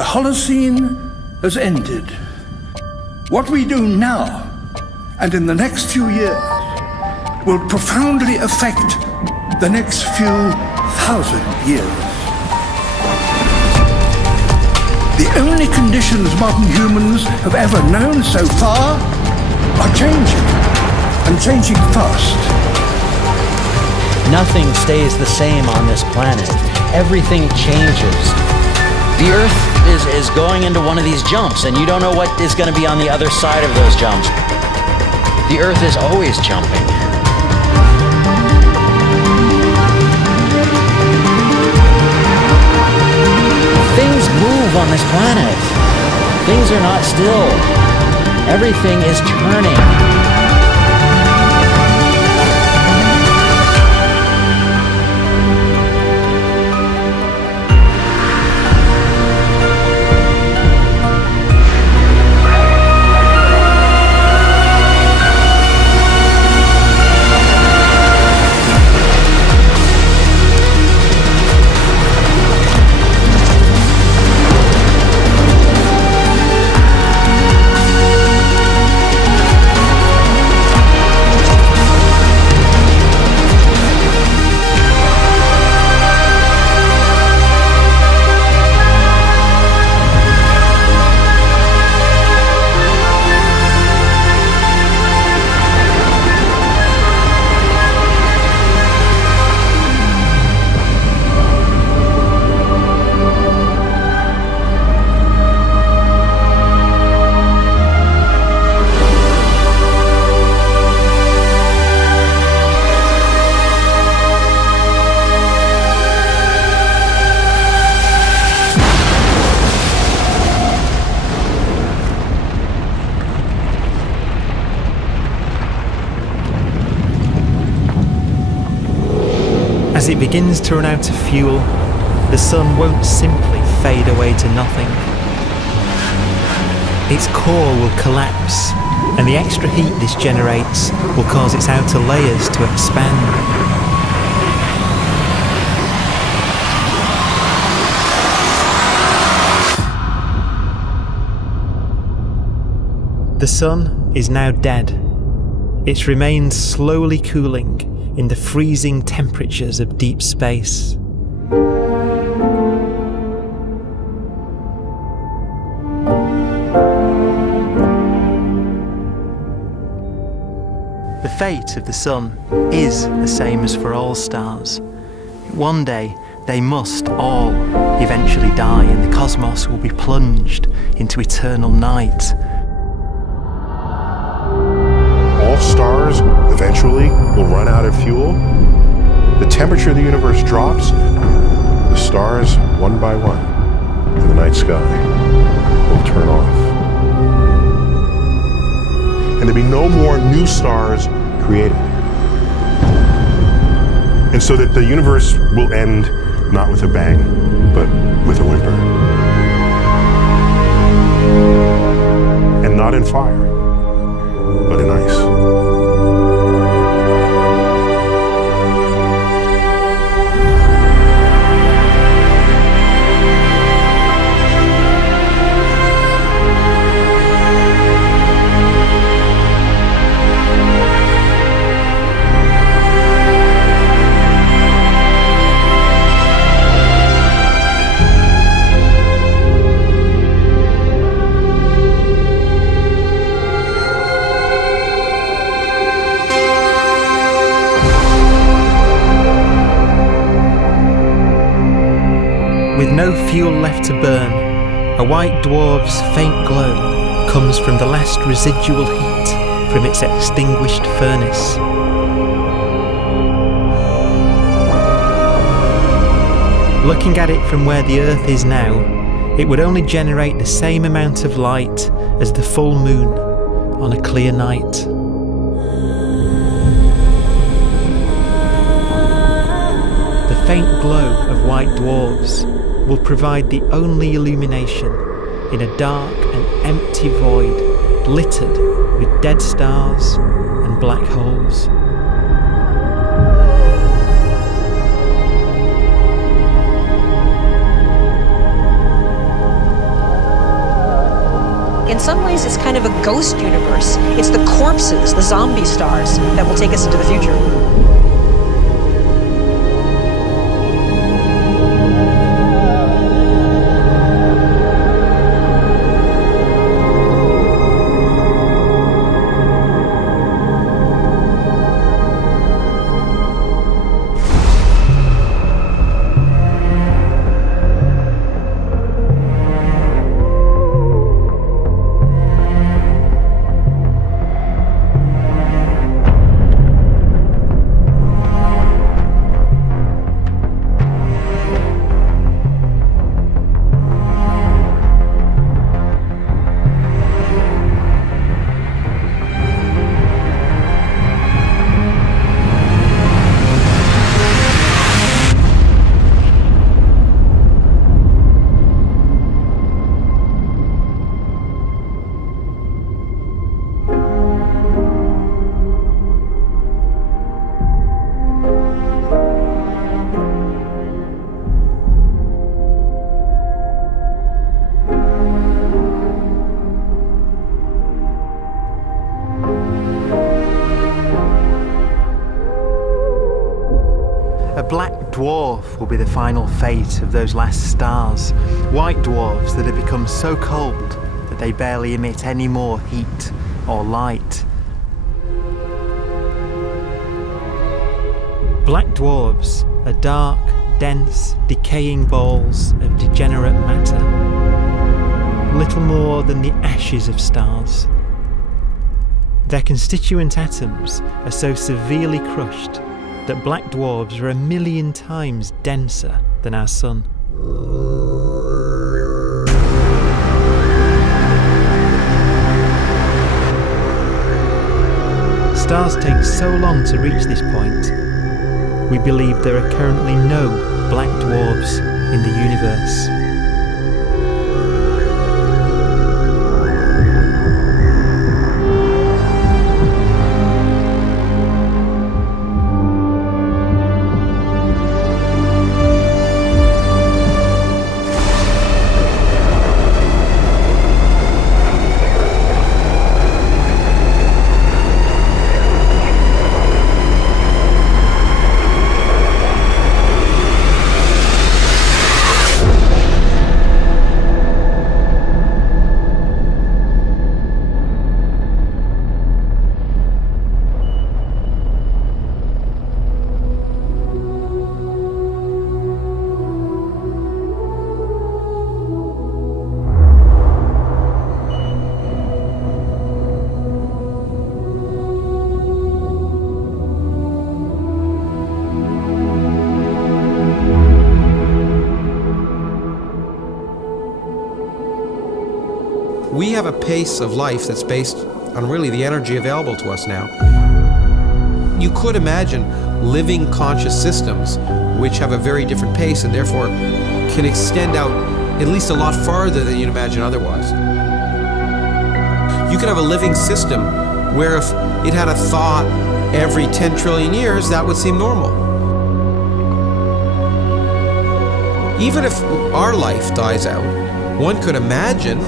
The Holocene has ended. What we do now, and in the next few years, will profoundly affect the next few thousand years. The only conditions modern humans have ever known so far are changing, and changing fast. Nothing stays the same on this planet. Everything changes. The Earth is going into one of these jumps, and you don't know what is going to be on the other side of those jumps. The Earth is always jumping. Things move on this planet. Things are not still. Everything is turning. As it begins to run out of fuel, the sun won't simply fade away to nothing. Its core will collapse, and the extra heat this generates will cause its outer layers to expand. The sun is now dead. Its remains slowly cooling in the freezing temperatures of deep space. The fate of the sun is the same as for all stars. One day they must all eventually die, and the cosmos will be plunged into eternal night. All stars eventually will run out of fuel. The temperature of the universe drops. The stars, one by one, in the night sky, will turn off. And there'll be no more new stars created. And so that the universe will end not with a bang, but with a whimper. And not in fire, but in ice. With no fuel left to burn, a white dwarf's faint glow comes from the last residual heat from its extinguished furnace. Looking at it from where the Earth is now, it would only generate the same amount of light as the full moon on a clear night. The faint glow of white dwarfs will provide the only illumination in a dark and empty void littered with dead stars and black holes. ways, it's kind of a ghost universe. It's the corpses, the zombie stars, that will take us into the future. A black dwarf will be the final fate of those last stars. White dwarfs that have become so cold that they barely emit any more heat or light. Black dwarfs are dark, dense, decaying balls of degenerate matter, little more than the ashes of stars. Their constituent atoms are so severely crushed that black dwarfs are 1,000,000 times denser than our Sun. Stars take so long to reach this point, we believe there are currently no black dwarfs in the universe. We have a pace of life that's based on really the energy available to us now. You could imagine living conscious systems which have a very different pace and therefore can extend out at least a lot farther than you'd imagine otherwise. You could have a living system where if it had a thought every 10 trillion years, that would seem normal. Even if our life dies out, one could imagine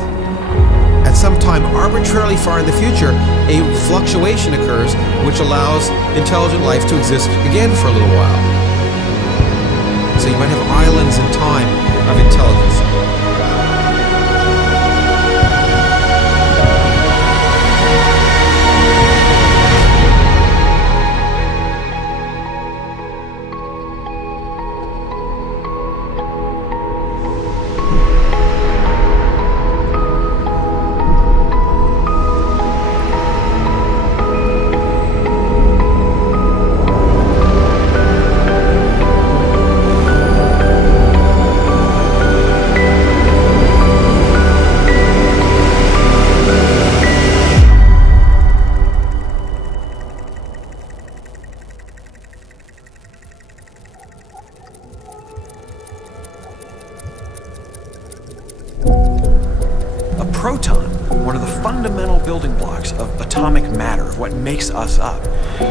at some time arbitrarily far in the future, a fluctuation occurs which allows intelligent life to exist again for a little while. So you might have islands in time of intelligence. Proton, one of the fundamental building blocks of atomic matter, of what makes us up,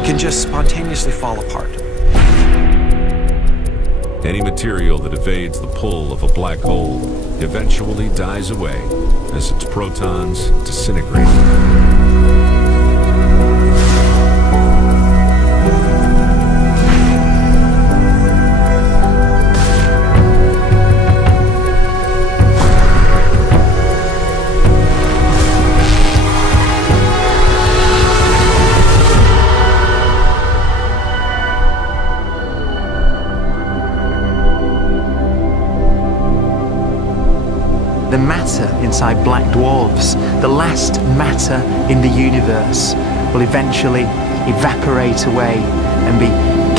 can just spontaneously fall apart. Any material that evades the pull of a black hole eventually dies away as its protons disintegrate. The matter inside black dwarfs, the last matter in the universe, will eventually evaporate away and be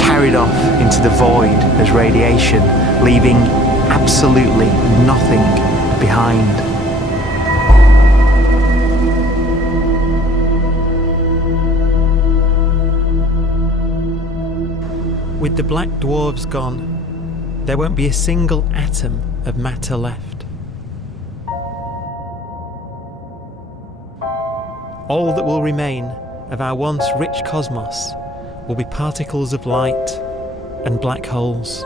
carried off into the void as radiation, leaving absolutely nothing behind. With the black dwarfs gone, there won't be a single atom of matter left. All that will remain of our once rich cosmos will be particles of light and black holes.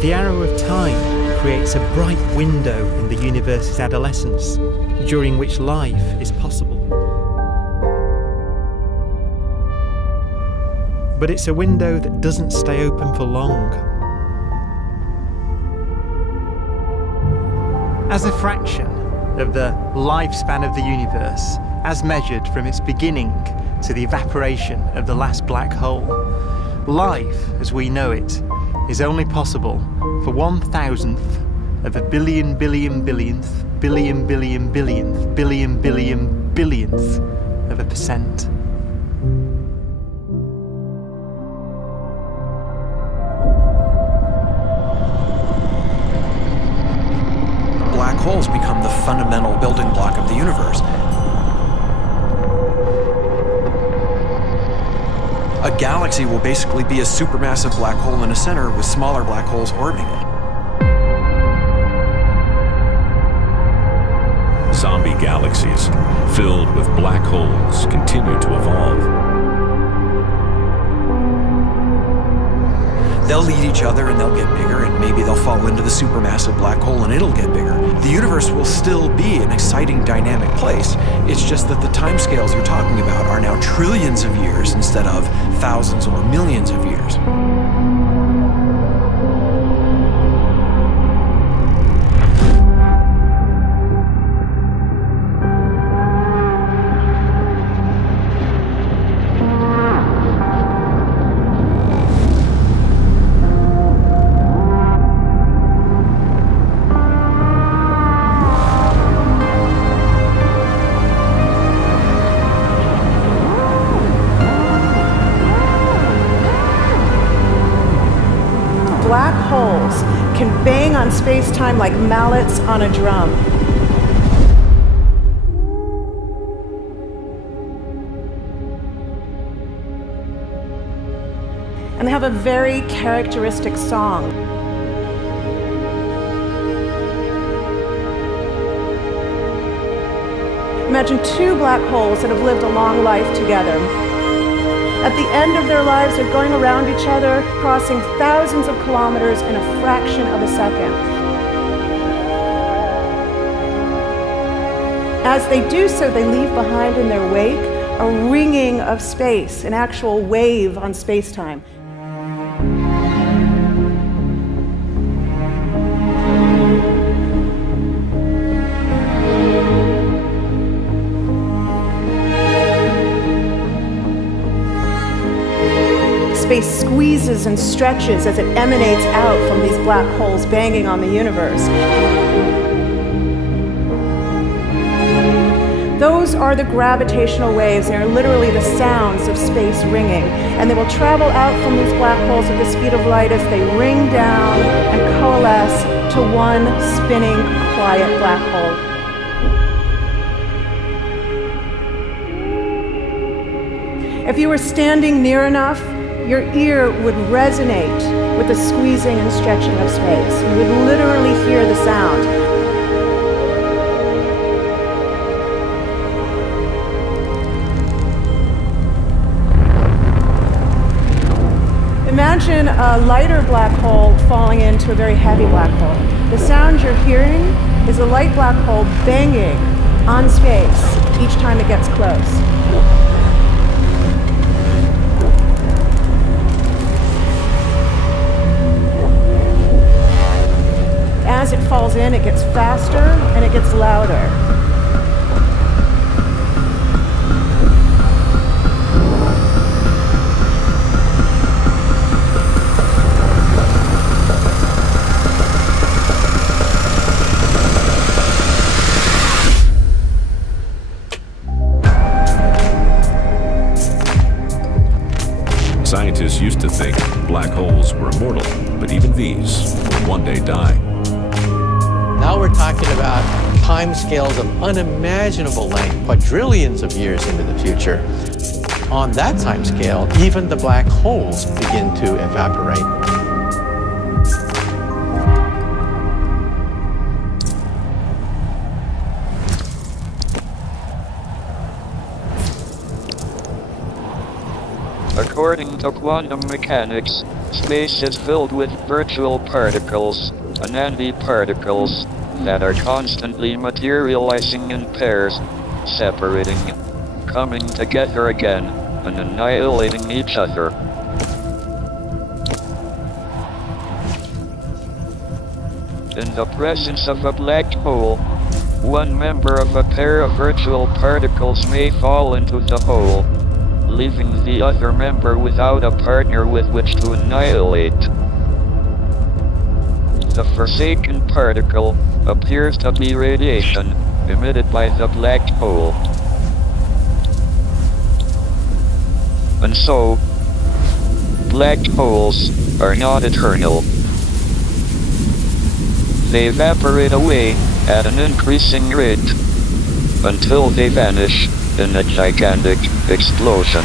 The arrow of time creates a bright window in the universe's adolescence, during which life is possible. But it's a window that doesn't stay open for long. As a fraction of the lifespan of the universe, as measured from its beginning to the evaporation of the last black hole, life, as we know it, is only possible for 1,000th of a billion billionth of a percent. Black holes become the fundamental building block of the universe. A galaxy will basically be a supermassive black hole in a center with smaller black holes orbiting it. Zombie galaxies filled with black holes continue to evolve. They'll eat each other and they'll get bigger, and maybe they'll fall into the supermassive black hole and it'll get bigger. The universe will still be an exciting, dynamic place. It's just that the timescales you're talking about are now trillions of years instead of thousands or millions of years. Black holes can bang on space-time like mallets on a drum. And they have a very characteristic song. Imagine two black holes that have lived a long life together. At the end of their lives, they're going around each other, crossing thousands of kilometers in a fraction of a second. As they do so, they leave behind in their wake a ringing of space, an actual wave on space-time. squeezes and stretches as it emanates out from these black holes banging on the universe. Those are the gravitational waves. They are literally the sounds of space ringing. And they will travel out from these black holes at the speed of light as they ring down and coalesce to one spinning, quiet black hole. If you were standing near enough, your ear would resonate with the squeezing and stretching of space. You would literally hear the sound. Imagine a lighter black hole falling into a very heavy black hole. The sound you're hearing is a light black hole banging on space each time it gets close. As it falls in, it gets faster and it gets louder. Scientists used to think black holes were immortal, but even these will one day die. Now we're talking about timescales of unimaginable length, quadrillions of years into the future. On that timescale, even the black holes begin to evaporate. According to quantum mechanics, space is filled with virtual particles, antiparticles, that are constantly materializing in pairs, separating, coming together again, and annihilating each other. In the presence of a black hole, one member of a pair of virtual particles may fall into the hole, leaving the other member without a partner with which to annihilate. The forsaken particle appears to be radiation emitted by the black hole. And so, black holes are not eternal. They evaporate away at an increasing rate until they vanish in a gigantic explosion.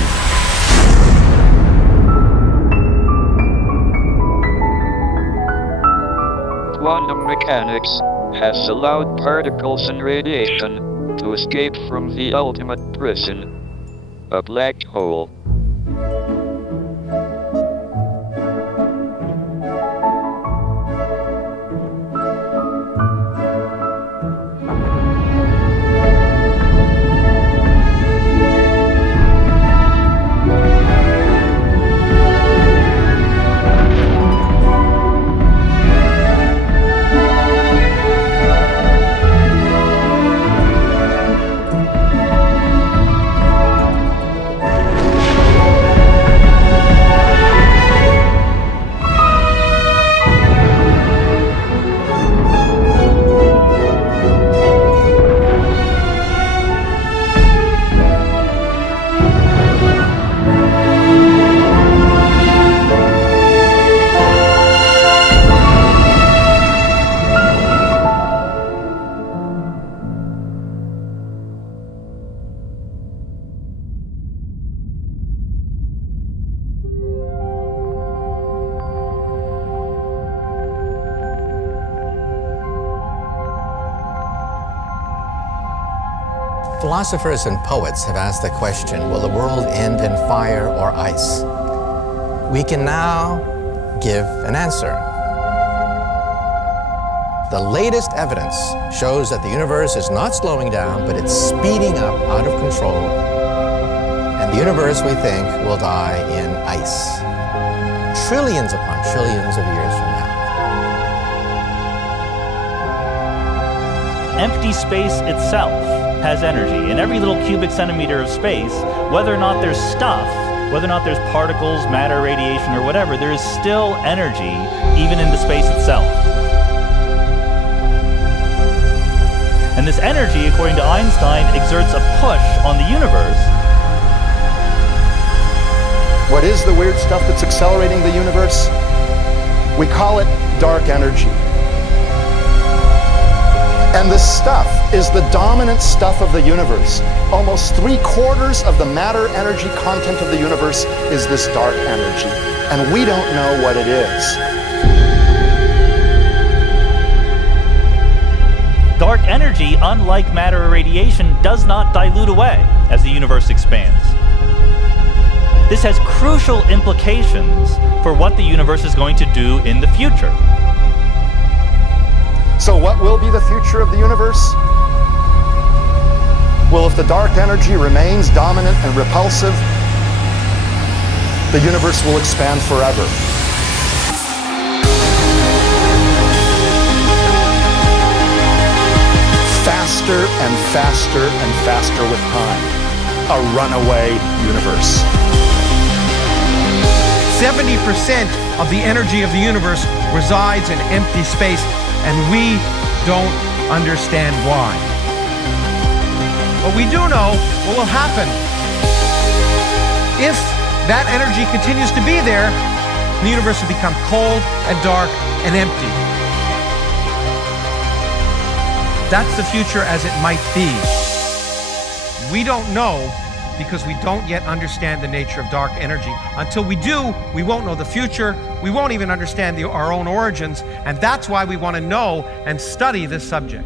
Quantum mechanics has allowed particles and radiation to escape from the ultimate prison, a black hole. Philosophers and poets have asked the question, will the world end in fire or ice? We can now give an answer. The latest evidence shows that the universe is not slowing down, but it's speeding up out of control. And the universe, we think, will die in ice. Trillions upon trillions of years from now. Empty space itself has energy. In every little cubic centimeter of space, whether or not there's stuff whether or not there's particles, matter, radiation, or whatever, there is still energy, even in the space itself. And this energy, according to Einstein, exerts a push on the universe. What is the weird stuff that's accelerating the universe? We call it dark energy. And this stuff is the dominant stuff of the universe. Almost 3/4 of the matter-energy content of the universe is this dark energy. And we don't know what it is. Dark energy, unlike matter or radiation, does not dilute away as the universe expands. This has crucial implications for what the universe is going to do in the future. So what will be the future of the universe? Well, if the dark energy remains dominant and repulsive, the universe will expand forever. Faster and faster and faster with time. A runaway universe. 70% of the energy of the universe resides in empty space, and we don't understand why. But we do know what will happen. If that energy continues to be there, the universe will become cold and dark and empty. That's the future as it might be. We don't know because we don't yet understand the nature of dark energy. Until we do, we won't know the future. We won't even understand our own origins, and that's why we want to know and study this subject.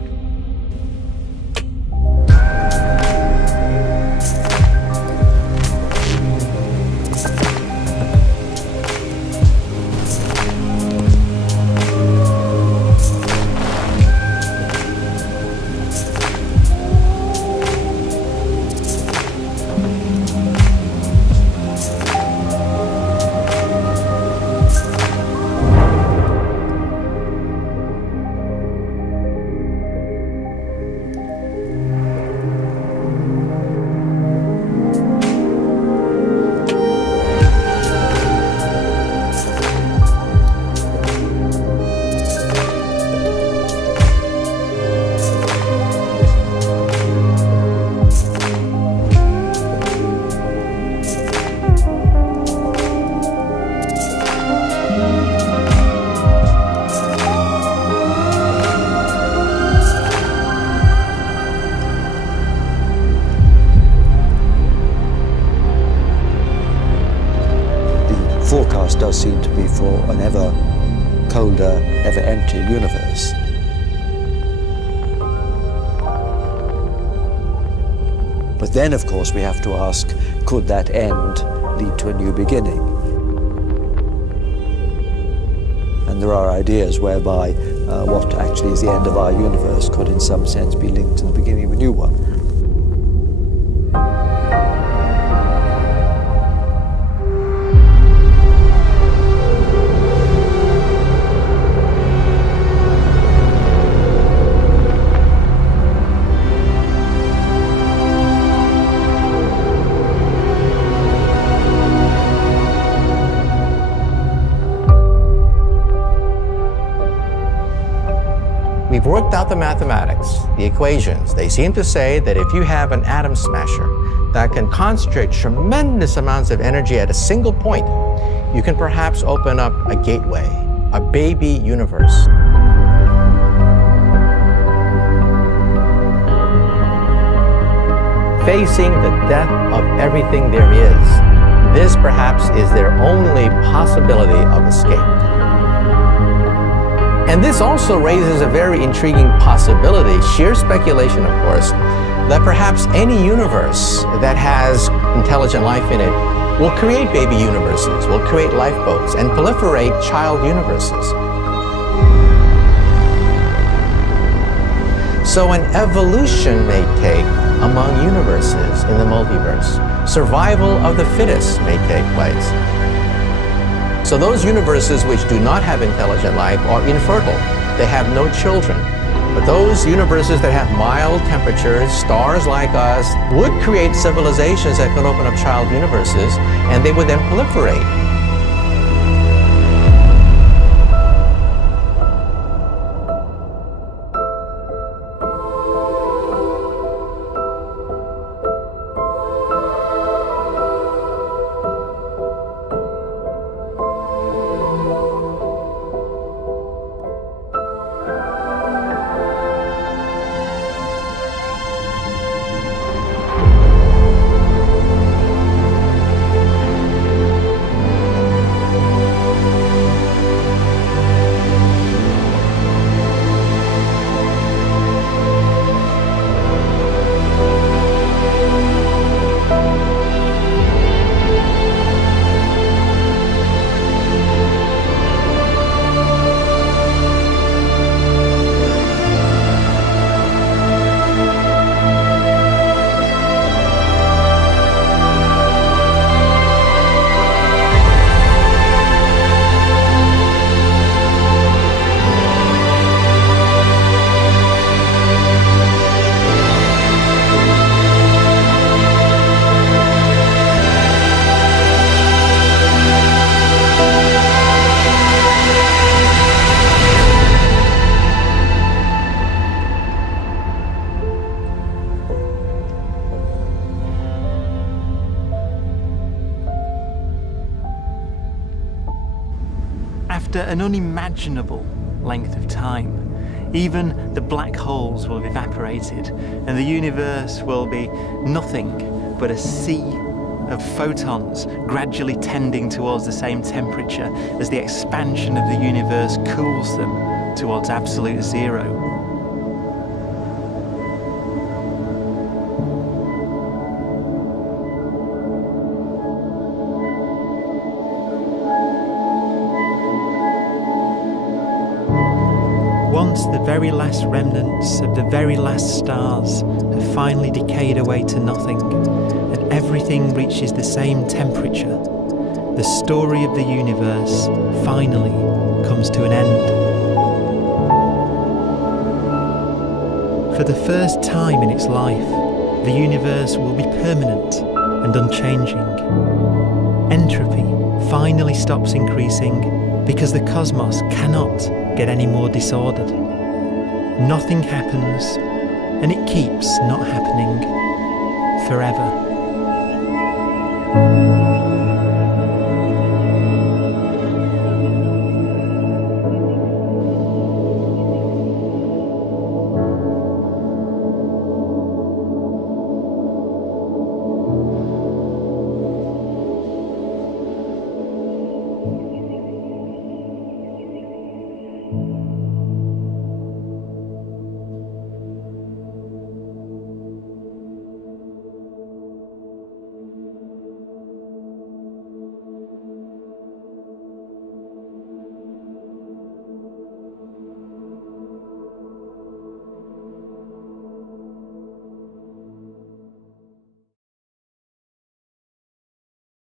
Forecast does seem to be for an ever colder, ever emptier universe. But then, of course, we have to ask, could that end lead to a new beginning? And there are ideas whereby what actually is the end of our universe could in some sense be linked to the beginning of a new one. We've worked out the mathematics, the equations. They seem to say that if you have an atom smasher that can concentrate tremendous amounts of energy at a single point, you can perhaps open up a gateway, a baby universe. Facing the death of everything there is, this perhaps is their only possibility of escape. And this also raises a very intriguing possibility, sheer speculation of course, that perhaps any universe that has intelligent life in it will create baby universes, will create lifeboats, and proliferate child universes. So an evolution may take among universes in the multiverse. Survival of the fittest may take place. So those universes which do not have intelligent life are infertile. They have no children. But those universes that have mild temperatures, stars like us, would create civilizations that could open up child universes, and they would then proliferate. After an unimaginable length of time, even the black holes will have evaporated and the universe will be nothing but a sea of photons gradually tending towards the same temperature as the expansion of the universe cools them towards absolute zero. Once the very last remnants of the very last stars have finally decayed away to nothing, and everything reaches the same temperature, the story of the universe finally comes to an end. For the first time in its life, the universe will be permanent and unchanging. Entropy finally stops increasing because the cosmos cannot get any more disordered. Nothing happens, and it keeps not happening forever.